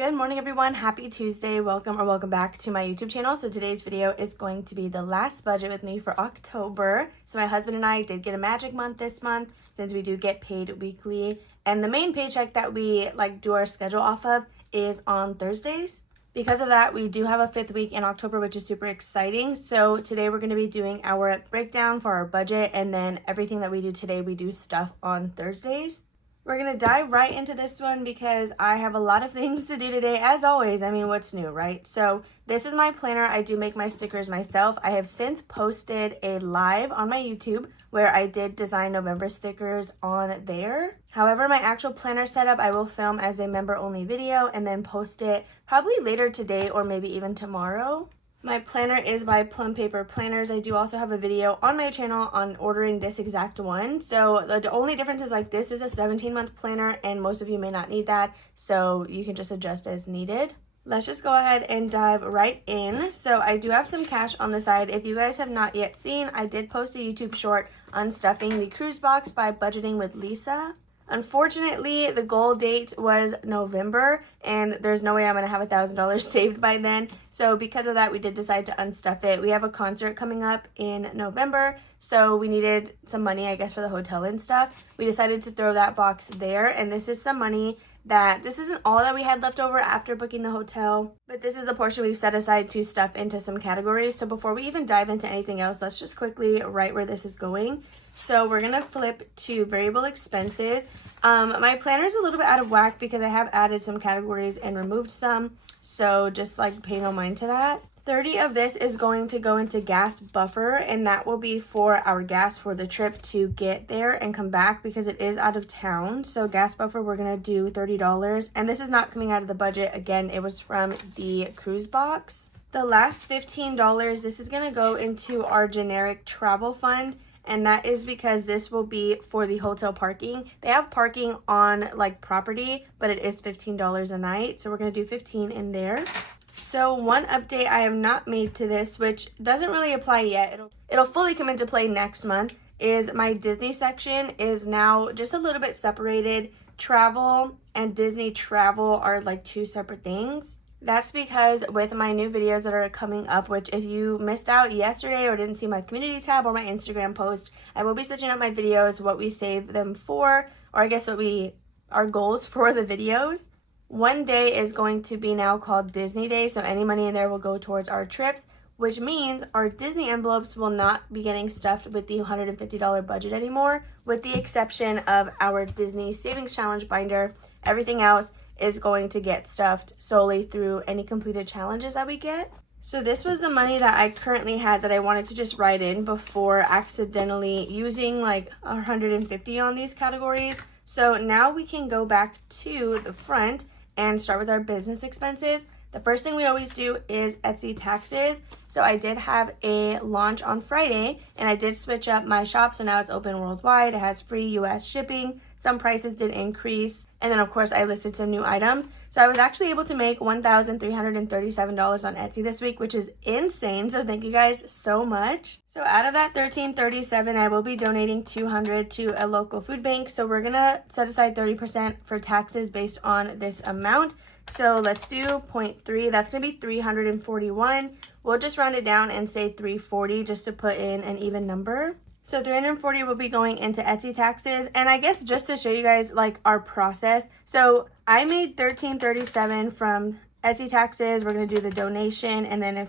Good morning, everyone. Happy Tuesday. Welcome back to my YouTube channel. So today's video is going to be the last budget with me for October. So my husband and I did get a magic month this month since we do get paid weekly. And the main paycheck that we do our schedule off of is on Thursdays. Because of that, we do have a 5th week in October, which is super exciting. So today we're going to be doing our breakdown for our budget, and then everything that we do today, we do stuff on Thursdays. We're going to dive right into this one because I have a lot of things to do today, as always. I mean, what's new, right? So this is my planner. I do make my stickers myself. I have since posted a live on my YouTube where I did design November stickers on there. However, my actual planner setup, I will film as a member-only video and then post it probably later today or maybe even tomorrow. My planner is by Plum Paper Planners. I do also have a video on my channel on ordering this exact one. So the only difference is this is a 17-month planner and most of you may not need that. So you can just adjust as needed. Let's just go ahead and dive right in. So I do have some cash on the side. If you guys have not yet seen, I did post a YouTube short on stuffing the cruise box by Budgeting with Lisa. Unfortunately, the goal date was November, and there's no way I'm going to have $1,000 saved by then. So because of that, we did decide to unstuff it. We have a concert coming up in November, so we needed some money, I guess, for the hotel and stuff. We decided to throw that box there, and this is some money that this isn't all that we had left over after booking the hotel, but this is a portion we've set aside to stuff into some categories. So before we even dive into anything else, let's just quickly write where this is going. So we're going to flip to variable expenses. My planner is a little bit out of whack because I have added some categories and removed some. So just pay no mind to that. 30 of this is going to go into gas buffer, and that will be for our gas for the trip to get there and come back because it is out of town. So gas buffer, we're going to do $30. And this is not coming out of the budget. Again, it was from the cruise box. The last $15, this is going to go into our generic travel fund. And that is because this will be for the hotel parking. They have parking on property, but it is $15 a night. So we're going to do 15 in there. So one update I have not made to this, which doesn't really apply yet, it'll fully come into play next month, is my Disney section is now just a little bit separated. Travel and Disney travel are two separate things. That's because with my new videos that are coming up, which if you missed out yesterday or didn't see my community tab or my Instagram post, I will be switching up my videos, what we save them for, or I guess our goals for the videos. One day is going to be now called Disney Day, so any money in there will go towards our trips, which means our Disney envelopes will not be getting stuffed with the $150 budget anymore, with the exception of our Disney Savings Challenge binder. Everything else is going to get stuffed solely through any completed challenges that we get. So this was the money that I currently had that I wanted to just write in before accidentally using $150 on these categories. So now we can go back to the front and start with our business expenses. The first thing we always do is Etsy taxes. So I did have a launch on Friday and I did switch up my shop. So now it's open worldwide. It has free US shipping. Some prices did increase. And then of course I listed some new items. So I was actually able to make $1,337 on Etsy this week, which is insane. So thank you guys so much. So out of that $1,337, I will be donating $200 to a local food bank. So we're gonna set aside 30% for taxes based on this amount. So let's do 0.3. That's gonna be $341. We'll just round it down and say $340 just to put in an even number. So $340 will be going into Etsy taxes. And I guess just to show you guys our process. So I made $1,337 from Etsy taxes. We're going to do the donation and then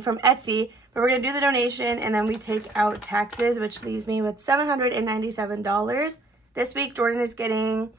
from Etsy, but we're going to do the donation and then we take out taxes, which leaves me with $797. This week Jordan is getting,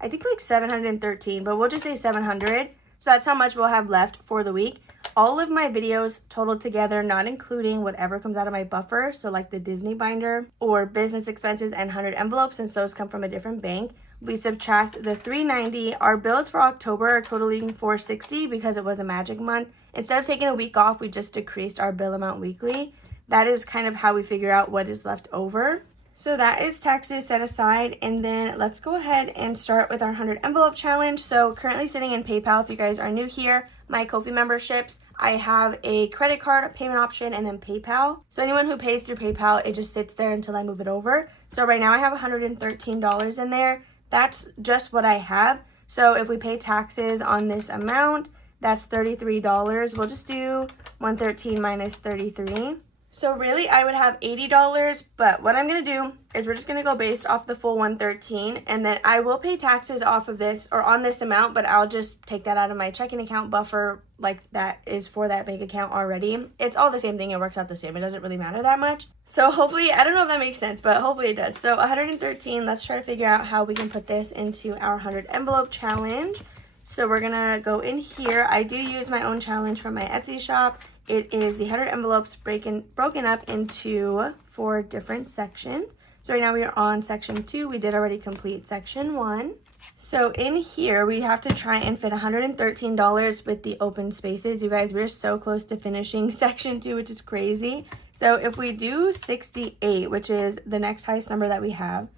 I think $713, but we'll just say $700. So that's how much we'll have left for the week. All of my videos totaled together, not including whatever comes out of my buffer, so the Disney binder or business expenses and 100 envelopes, since those come from a different bank. We subtract the $390. Our bills for October are totaling $460 because it was a magic month. Instead of taking a week off, we just decreased our bill amount weekly. That is kind of how we figure out what is left over. So that is taxes set aside, and then let's go ahead and start with our 100 envelope challenge. So currently sitting in PayPal, if you guys are new here, my Ko-fi memberships, I have a credit card payment option and then PayPal. So anyone who pays through PayPal, it just sits there until I move it over. So right now I have $113 in there. That's just what I have. So if we pay taxes on this amount, that's $33. We'll just do 113 minus 33. So really, I would have $80, but what I'm going to do is we're just going to go based off the full 113, and then I will pay taxes off of this or on this amount, but I'll just take that out of my checking account buffer, like that is for that bank account already. It's all the same thing. It works out the same. It doesn't really matter that much. So hopefully, I don't know if that makes sense, but hopefully it does. So 113, let's try to figure out how we can put this into our 100 envelope challenge. So we're going to go in here. I do use my own challenge from my Etsy shop. It is the 100 envelopes broken up into 4 different sections. So right now we are on section 2. We did already complete section 1. So in here, we have to try and fit $113 with the open spaces. You guys, we're so close to finishing section 2, which is crazy. So if we do 68, which is the next highest number that we have,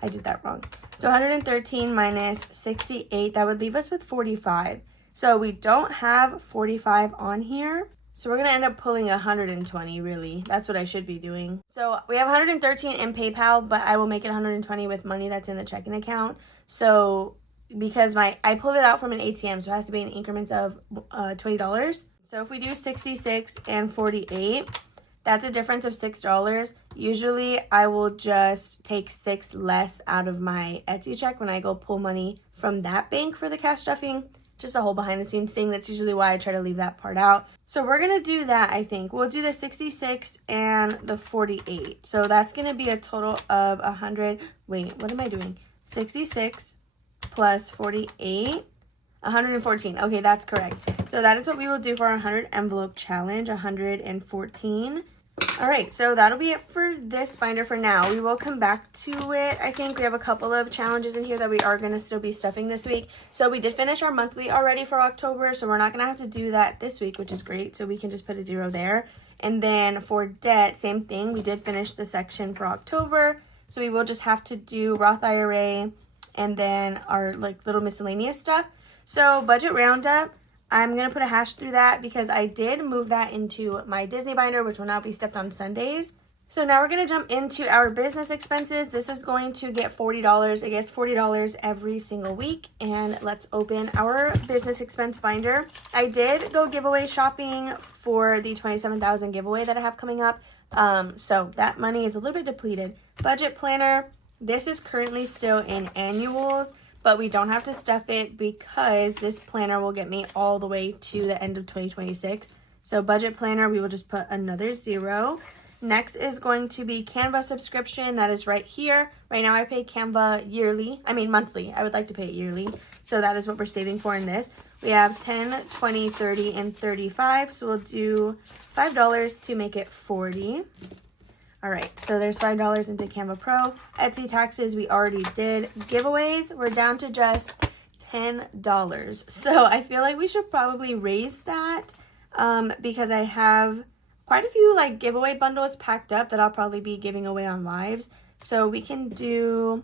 I did that wrong. So 113 minus 68, that would leave us with 45. So we don't have 45 on here. So we're going to end up pulling 120, really. That's what I should be doing. So we have 113 in PayPal, but I will make it 120 with money that's in the checking account. So because I pulled it out from an ATM, so it has to be in increments of $20. So if we do 66 and 48, that's a difference of $6. Usually I will just take 6 less out of my Etsy check when I go pull money from that bank for the cash stuffing. Just a whole behind the scenes thing. That's usually why I try to leave that part out. So we're going to do that, I think. We'll do the 66 and the 48. So that's going to be a total of 100. Wait, what am I doing? 66 plus 48. 114. Okay, that's correct. So that is what we will do for our 100 envelope challenge. 114. All right, so that'll be it for this binder for now. We will come back to it. I think we have a couple of challenges in here that we are going to still be stuffing this week. So we did finish our monthly already for October, so we're not going to have to do that this week, which is great. So we can just put a 0 there. And then for debt, same thing. We did finish the section for October, so we will just have to do Roth IRA and then our like little miscellaneous stuff. So budget roundup. I'm going to put a hash through that because I did move that into my Disney binder, which will now be stuffed on Sundays. So now we're going to jump into our business expenses. This is going to get $40. It gets $40 every single week. And let's open our business expense binder. I did go giveaway shopping for the 27,000 giveaway that I have coming up. So that money is a little bit depleted. Budget planner. This is currently still in annuals, but we don't have to stuff it because this planner will get me all the way to the end of 2026. So budget planner, we will just put another 0. Next is going to be Canva subscription. That is right here. Right now I pay Canva monthly. I would like to pay it yearly. So that is what we're saving for in this. We have 10, 20, 30, and 35. So we'll do $5 to make it 40. All right, so there's $5 into Canva Pro. Etsy taxes, we already did. Giveaways, we're down to just $10. So I feel like we should probably raise that because I have quite a few like giveaway bundles packed up that I'll probably be giving away on lives. So we'll just do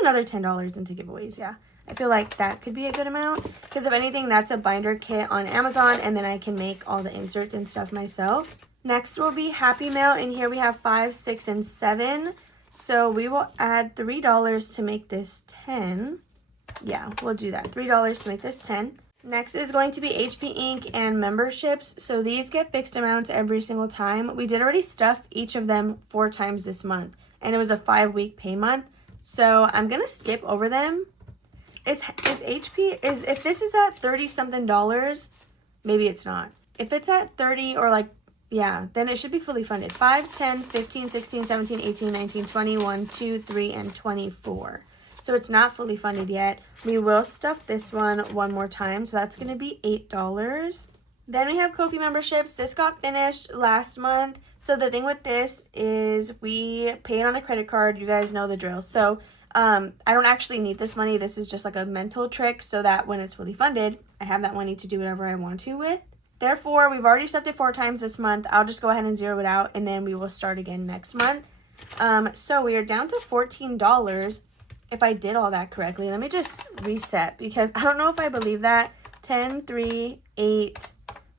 another $10 into giveaways, yeah. I feel like that could be a good amount because if anything, that's a binder kit on Amazon and then I can make all the inserts and stuff myself. Next will be Happy Mail. In here we have 5, 6, and 7. So we will add $3 to make this 10. Yeah, we'll do that. $3 to make this 10. Next is going to be HP Ink and memberships. So these get fixed amounts every single time. We did already stuff each of them 4 times this month. And it was a 5-week pay month. So I'm going to skip over them. If this is at $30-something, maybe it's not. If it's at 30 or like, yeah, then it should be fully funded. 5, 10, 15, 16, 17, 18, 19, 20, 1, 2, 3, and 24. So it's not fully funded yet. We will stuff this one more time. So that's going to be $8. Then we have Ko-fi memberships. This got finished last month. So the thing with this is we paid on a credit card. You guys know the drill. So I don't actually need this money. This is just like a mental trick so that when it's fully funded, I have that money to do whatever I want to with. Therefore, we've already stuffed it 4 times this month. I'll just go ahead and zero it out, and then we will start again next month. So we are down to $14. If I did all that correctly, let me just reset because I don't know if I believe that. 10, 3, 8,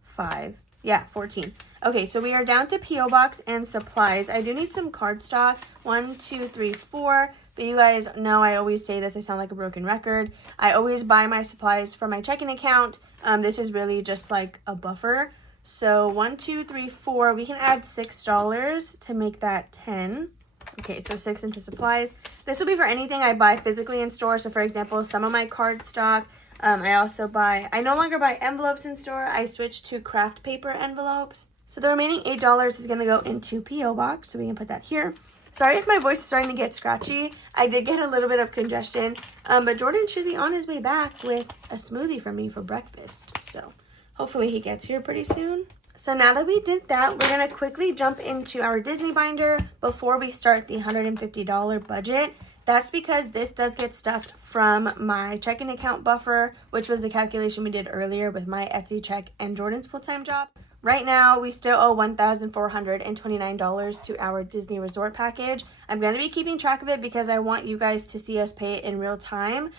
5. Yeah, 14. Okay, so we are down to P.O. Box and supplies. I do need some cardstock. 1, 2, 3, 4. but you guys know I always say this, I sound like a broken record. I always buy my supplies from my checking account. This is really just like a buffer. So 1, 2, 3, 4, we can add $6 to make that 10. Okay, so 6 into supplies. This will be for anything I buy physically in store. So for example, some of my card stock. I no longer buy envelopes in store. I switched to craft paper envelopes. So the remaining $8 is going to go into P.O. Box. So we can put that here. Sorry if my voice is starting to get scratchy. I did get a little bit of congestion. But Jordan should be on his way back with a smoothie for me for breakfast. So hopefully he gets here pretty soon. So now that we did that, we're going to quickly jump into our Disney binder before we start the $150 budget. That's because this does get stuffed from my checking account buffer, which was the calculation we did earlier with my Etsy check and Jordan's full-time job. Right now, we still owe $1,429 to our Disney Resort package. I'm going to be keeping track of it because I want you guys to see us pay it in real time,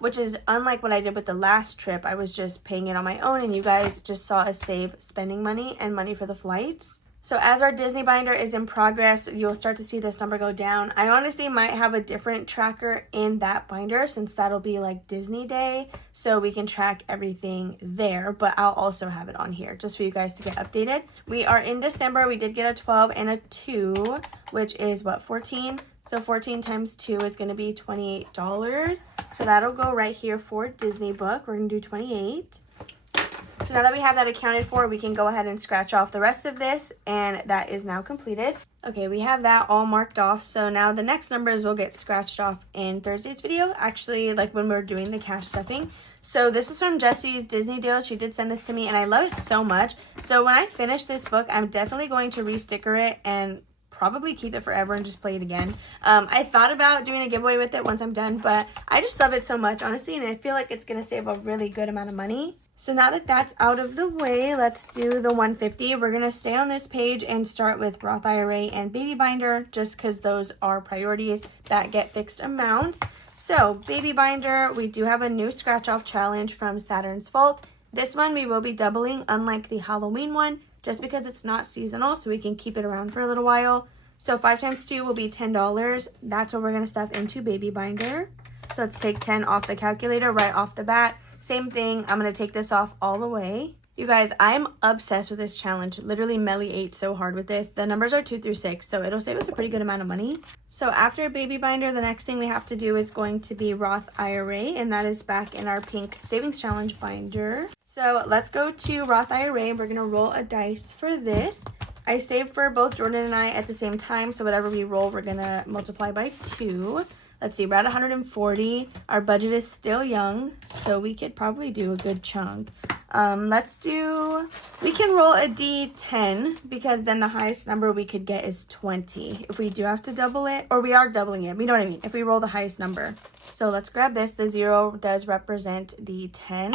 which is unlike what I did with the last trip. I was just paying it on my own, and you guys just saw us save spending money and money for the flights. So as our Disney binder is in progress, you'll start to see this number go down. I honestly might have a different tracker in that binder since that'll be like Disney Day, so we can track everything there, but I'll also have it on here just for you guys to get updated. We are in December. We did get a 12 and a 2, which is what, 14? So 14 times 2 is going to be $28. So that'll go right here for Disney book. We're going to do 28. So now that we have that accounted for, we can go ahead and scratch off the rest of this, and that is now completed. Okay, we have that all marked off. So now the next numbers will get scratched off in Thursday's video, actually like when we're doing the cash stuffing. So this is from Jessie's Disney deal. She did send this to me and I love it so much. So when I finish this book, I'm definitely going to re-sticker it and probably keep it forever and just play it again. I thought about doing a giveaway with it once I'm done, but I just love it so much, honestly, and I feel like it's going to save a really good amount of money. So now that that's out of the way, let's do the 150. We're going to stay on this page and start with Roth IRA and baby binder, just because those are priorities that get fixed amounts. So baby binder, we do have a new scratch off challenge from Saturn's Fault. This one we will be doubling, unlike the Halloween one, just because it's not seasonal, so we can keep it around for a little while. So 5 times 2 will be $10. That's what we're going to stuff into baby binder. So let's take 10 off the calculator right off the bat. Same thing, I'm going to take this off all the way. You guys, I'm obsessed with this challenge. Literally, Melly ate so hard with this. The numbers are 2 through 6, so it'll save us a pretty good amount of money. So after baby binder, the next thing we have to do is going to be Roth IRA, and that is back in our pink savings challenge binder. So let's go to Roth IRA. We're going to roll a dice for this. I saved for both Jordan and I at the same time, so whatever we roll, we're going to multiply by 2. Let's see, we're at 140. Our budget is still young, so we could probably do a good chunk. We can roll a D10 because then the highest number we could get is 20. If we do have to double it, or we are doubling it, you know what I mean, if we roll the highest number. So let's grab this. The 0 does represent the 10,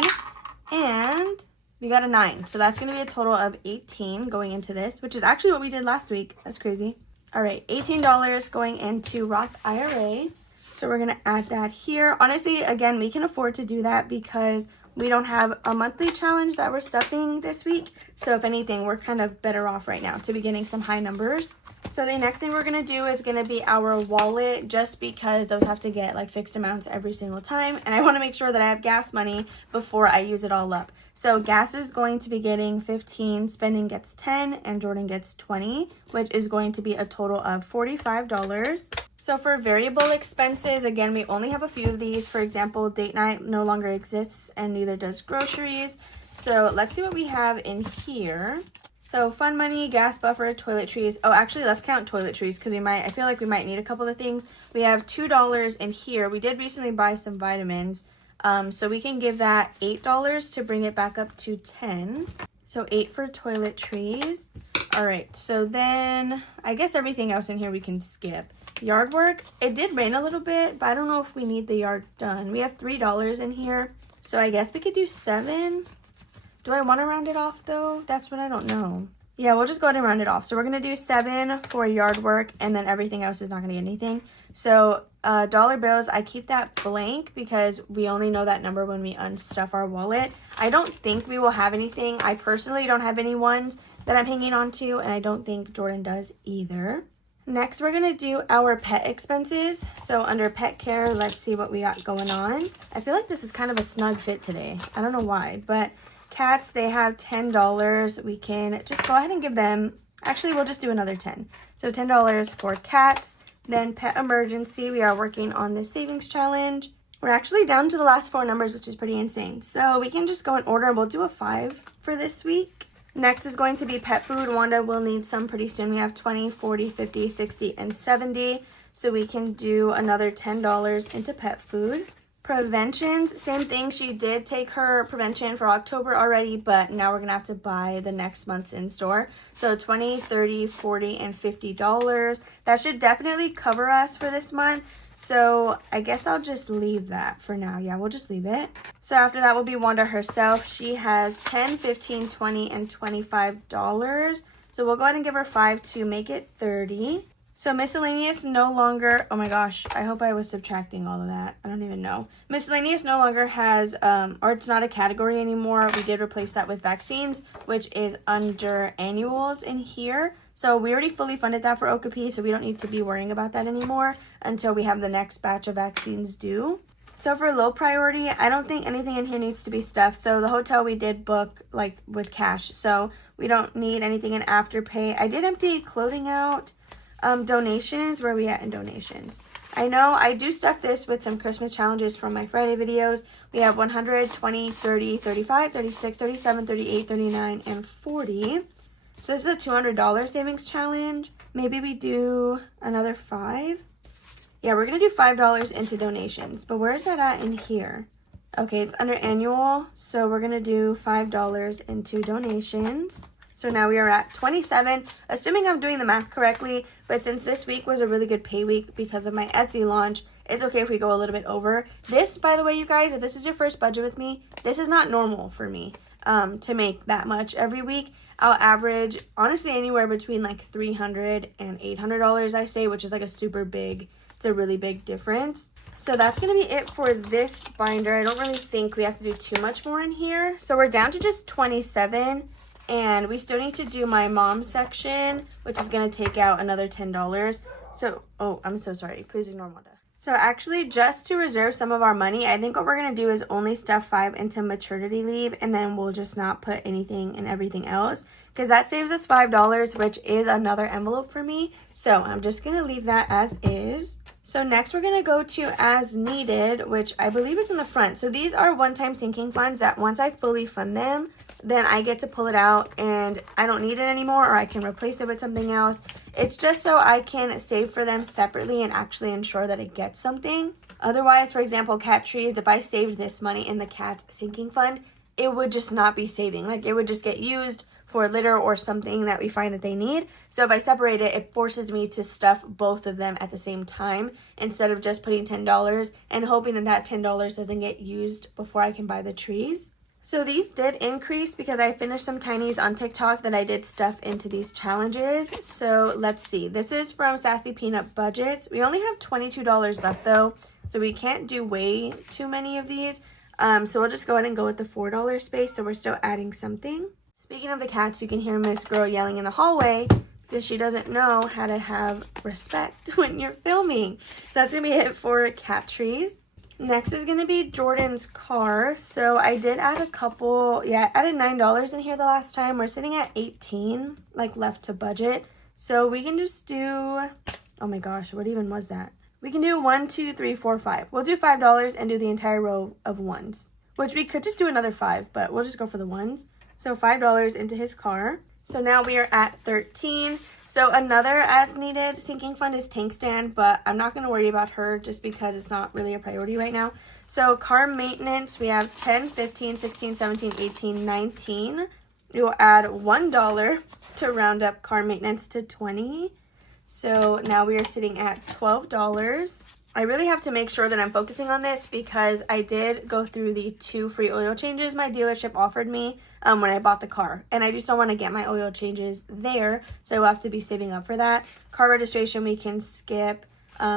and we got a 9. So that's going to be a total of 18 going into this, which is actually what we did last week. That's crazy. All right, $18 going into Roth IRA. So we're going to add that here. Honestly, again, we can afford to do that because we don't have a monthly challenge that we're stuffing this week. So if anything, we're kind of better off right now to be getting some high numbers. So the next thing we're going to do is going to be our wallet, just because those have to get like fixed amounts every single time. And I want to make sure that I have gas money before I use it all up. So gas is going to be getting 15, spending gets 10, and Jordan gets 20, which is going to be a total of $45. So for variable expenses, again, we only have a few of these. For example, date night no longer exists and neither does groceries. So let's see what we have in here. So fun money, gas buffer, toiletries. Oh, actually, let's count toiletries because I feel like we might need a couple of things. We have $2 in here. We did recently buy some vitamins. So we can give that $8 to bring it back up to 10. So 8 for toiletries. All right, so then I guess everything else in here we can skip. Yard work, it did rain a little bit, but I don't know if we need the yard done. We have $3 in here, so I guess we could do 7. Do I want to round it off though? That's what I don't know. Yeah, we'll just go ahead and round it off. So we're going to do 7 for yard work, and then everything else is not going to get anything. So dollar bills, I keep that blank because we only know that number when we unstuff our wallet. I don't think we will have anything. I personally don't have any ones that I'm hanging on to, and I don't think Jordan does either. Next, we're gonna do our pet expenses. So under pet care, let's see what we got going on. I feel like this is kind of a snug fit today. I don't know why, but cats, they have $10. We can just go ahead and give them, actually, we'll just do another 10. So $10 for cats. Then pet emergency, we are working on this savings challenge. We're actually down to the last 4 numbers, which is pretty insane. So we can just go in order. We'll do a 5 for this week. Next is going to be pet food. Wanda will need some pretty soon. We have 20, 40, 50, 60, and 70. So we can do another $10 into pet food. Preventions, same thing. She did take her prevention for October already, but now we're going to have to buy the next month's in store. So 20, 30, 40, and $50. That should definitely cover us for this month. So I guess I'll just leave that for now. Yeah, we'll just leave it. So after that will be Wanda herself. She has 10, 15, 20, and $25. So we'll go ahead and give her 5 to make it 30. So miscellaneous no longer, oh my gosh, I hope I was subtracting all of that. I don't even know. Miscellaneous no longer has, or it's not a category anymore. We did replace that with vaccines, which is under annuals in here. So we already fully funded that for Okapi, so we don't need to be worrying about that anymore until we have the next batch of vaccines due. So for low priority, I don't think anything in here needs to be stuffed. So the hotel we did book like with cash, so we don't need anything in Afterpay. I did empty clothing out. Donations, where are we at in donations? I know I do stuff this with some Christmas challenges from my Friday videos. We have 100, 20, 30, 35, 36, 37, 38, 39, and 40. So this is a $200 savings challenge. Maybe we do another 5. Yeah, we're going to do $5 into donations. But where is that at in here? Okay, it's under annual. So we're going to do $5 into donations. So now we are at 27, assuming I'm doing the math correctly. But since this week was a really good pay week because of my Etsy launch, it's okay if we go a little bit over. This, by the way, you guys, if this is your first budget with me, this is not normal for me to make that much every week. I'll average, honestly, anywhere between like $300 and $800, I say, which is like it's a really big difference. So that's going to be it for this binder. I don't really think we have to do too much more in here. So we're down to just 27, and we still need to do my mom section, which is going to take out another $10. So, oh, I'm so sorry. Please ignore Wanda. So actually, just to reserve some of our money, I think what we're going to do is only stuff 5 into maternity leave, and then we'll just not put anything in everything else, because that saves us $5, which is another envelope for me. So I'm just going to leave that as is. So next we're going to go to as needed, which I believe is in the front. So these are one-time sinking funds that once I fully fund them, then I get to pull it out and I don't need it anymore, or I can replace it with something else. It's just so I can save for them separately and actually ensure that it gets something. Otherwise, for example, cat trees, if I saved this money in the cat's sinking fund, it would just not be saving. Like, it would just get used for litter or something that we find that they need. So if I separate it, it forces me to stuff both of them at the same time instead of just putting $10 and hoping that that $10 doesn't get used before I can buy the trees. So these did increase because I finished some tinies on TikTok that I did stuff into these challenges. So let's see. This is from Sassy Peanut Budgets. We only have $22 left though, so we can't do way too many of these. So we'll just go ahead and go with the $4 space, so we're still adding something. Speaking of the cats, you can hear Miss Girl yelling in the hallway because she doesn't know how to have respect when you're filming. So that's going to be it for cat trees. Next is going to be Jordan's car. So I did add a couple, I added $9 in here the last time. We're sitting at 18, like left to budget. So we can just do, oh my gosh, what even was that? We can do 1, 2, 3, 4, 5. We'll do $5 and do the entire row of ones, which we could just do another 5, but we'll just go for the ones. So $5 into his car. So now we are at 13. So another as needed sinking fund is tank stand, but I'm not going to worry about her just because it's not really a priority right now. So car maintenance, we have 10, 15, 16, 17, 18, 19. We will add $1 to round up car maintenance to 20. So now we are sitting at $12. I really have to make sure that I'm focusing on this because I did go through the 2 free oil changes my dealership offered me when I bought the car. And I just don't want to get my oil changes there, so I will have to be saving up for that. Car registration we can skip.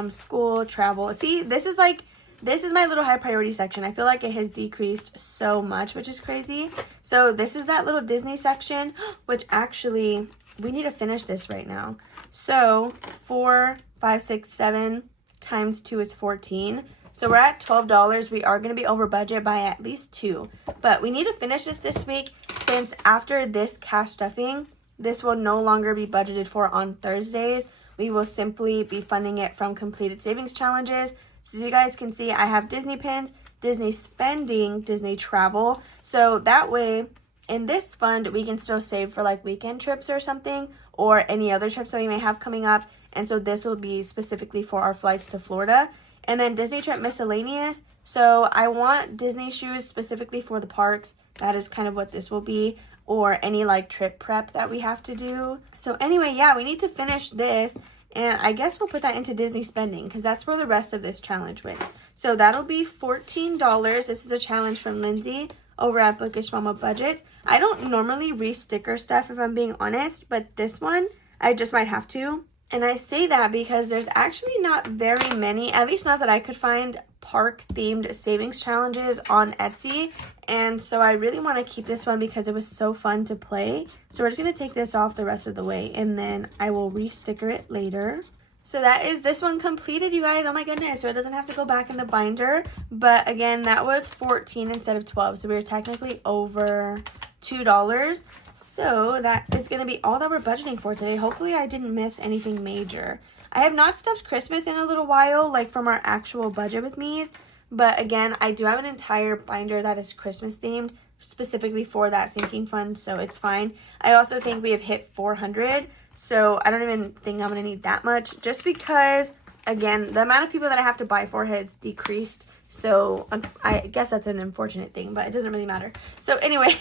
School, travel. See, this is my little high priority section. I feel like it has decreased so much, which is crazy. So this is that little Disney section, which actually, we need to finish this right now. So 4, 5, 6, 7 times 2 is 14. So we're at $12. We are going to be over budget by at least 2. But we need to finish this week, since after this cash stuffing, this will no longer be budgeted for on Thursdays. We will simply be funding it from completed savings challenges. So as you guys can see, I have Disney pins, Disney spending, Disney travel. So that way, in this fund, we can still save for like weekend trips or something, or any other trips that we may have coming up. And so this will be specifically for our flights to Florida. And then Disney trip miscellaneous. So I want Disney shoes specifically for the parks. That is kind of what this will be. Or any like trip prep that we have to do. So anyway, yeah, we need to finish this. And I guess we'll put that into Disney spending, because that's where the rest of this challenge went. So that'll be $14. This is a challenge from Lindsay over at Bookish Mama Budgets. I don't normally re-sticker stuff, if I'm being honest, but this one, I just might have to. And I say that because there's actually not very many, at least not that I could find, park-themed savings challenges on Etsy. And so I really want to keep this one because it was so fun to play. So we're just going to take this off the rest of the way, and then I will re-sticker it later. So that is this one completed, you guys. Oh my goodness. So it doesn't have to go back in the binder. But again, that was 14 instead of 12. So we were technically over $2. So that is going to be all that we're budgeting for today. Hopefully I didn't miss anything major. I have not stuffed Christmas in a little while, like from our actual budget with me's. But again, I do have an entire binder that is Christmas themed, specifically for that sinking fund, so it's fine. I also think we have hit 400, so I don't even think I'm going to need that much, just because, again, the amount of people that I have to buy for has decreased. So I guess that's an unfortunate thing, but it doesn't really matter. So anyway,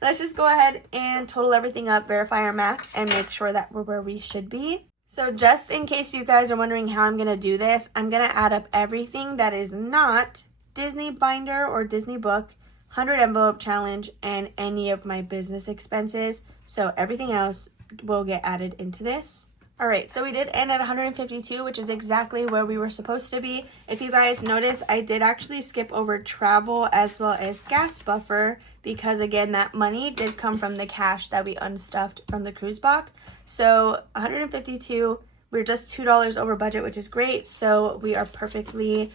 let's just go ahead and total everything up, verify our math, and make sure that we're where we should be. So just in case you guys are wondering how I'm going to do this, I'm going to add up everything that is not Disney binder or Disney book, 100 envelope challenge, and any of my business expenses. So everything else will get added into this. All right, so we did end at 152, which is exactly where we were supposed to be. If you guys notice, I did actually skip over travel as well as gas buffer, because again, that money did come from the cash that we unstuffed from the cruise box. So 152, we're just $2 over budget, which is great. So we are perfectly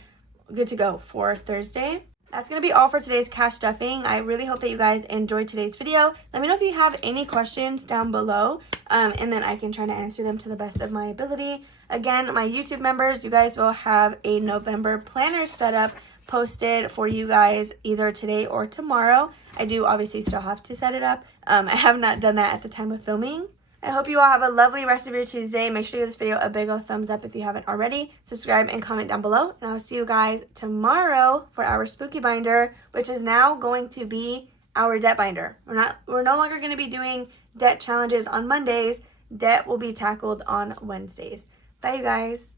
good to go for Thursday. That's going to be all for today's cash stuffing. I really hope that you guys enjoyed today's video. Let me know if you have any questions down below, and then I can try to answer them to the best of my ability. Again, my YouTube members, you guys will have a November planner setup posted for you guys either today or tomorrow. I do obviously still have to set it up. I have not done that at the time of filming. I hope you all have a lovely rest of your Tuesday. Make sure to give this video a big old thumbs up if you haven't already. Subscribe and comment down below. And I'll see you guys tomorrow for our spooky binder, which is now going to be our debt binder. We're no longer going to be doing debt challenges on Mondays. Debt will be tackled on Wednesdays. Bye, you guys.